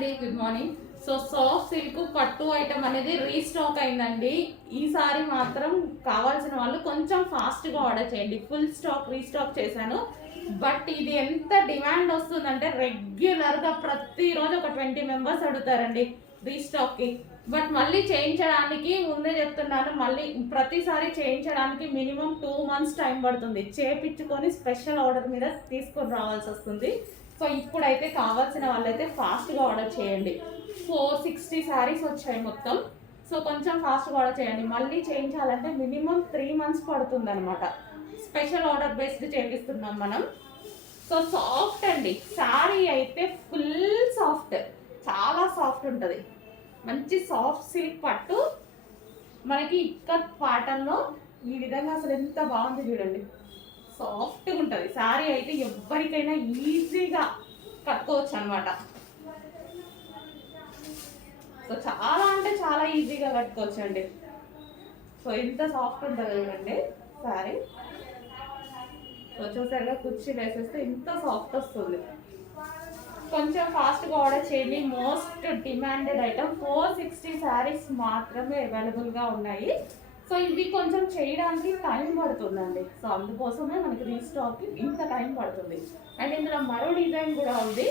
అండి, good morning. So soft silk పట్టు item అనేది రీస్టాక్ అయిందండి. ఈసారి మాత్రం కావాల్సిన వాళ్ళు కొంచెం ఫాస్ట్గా ఆర్డర్ చేయండి. ఫుల్ స్టాక్ రీస్టాక్ చేశాను. బట్ ఇది ఎంత డిమాండ్ వస్తుందంటే రెగ్యులర్గా ప్రతిరోజు ఒక 20 మెంబర్స్ అడుగుతారండి రీస్టాక్కి. బట్ మళ్ళీ చేయించడానికి ముందే చెప్తున్నాను, మళ్ళీ ప్రతిసారి చేయించడానికి మినిమం 2 months టైం పడుతుంది. చేయించుకొని స్పెషల్ ఆర్డర్ మీద తీసుకొని రావాల్సి వస్తుంది. సో ఇప్పుడైతే కావాల్సిన వాళ్ళైతే ఫాస్ట్గా ఆర్డర్ చేయండి. 460 శారీస్ వచ్చాయి మొత్తం. సో కొంచెం ఫాస్ట్గా ఆర్డర్ చేయండి. మళ్ళీ చేయించాలంటే మినిమం 3 months పడుతుంది అనమాట. స్పెషల్ ఆర్డర్ బేస్డ్ చేపిస్తున్నాం మనం. సో సాఫ్ట్ అండి, శారీ అయితే ఫుల్ సాఫ్ట్, చాలా సాఫ్ట్ ఉంటుంది. మంచి సాఫ్ట్ సిల్క్ పట్టు మనకి ఇక్కత్ ప్యాటర్న్లో ఈ విధంగా అసలు ఎంత బాగుంది చూడండి. సాఫ్ట్గా ఉంటుంది శారీ అయితే, ఎవరికైనా ఈజీగా కట్టుకోవచ్చు అనమాట. సో చాలా అంటే చాలా ఈజీగా కట్టుకోవచ్చు అండి. సో ఇంత సాఫ్ట్ ఉంటుంది చూడండి శారీ. సో చూసారుగా, కుర్చీ వేసేస్తే ఇంత సాఫ్ట్ వస్తుంది. కొంచెం ఫాస్ట్గా ఆర్డర్ చేయండి. మోస్ట్ డిమాండెడ్ ఐటమ్ 460 శారీస్ మాత్రమే అవైలబుల్గా ఉన్నాయి. సో ఇవి కొంచెం చేయడానికి టైం పడుతుందండి. సో అందుకోసమే మనకి రీస్టాక్ ఇంత టైం పడుతుంది. అండ్ ఇందులో మరో డిజైన్ కూడా ఉంది.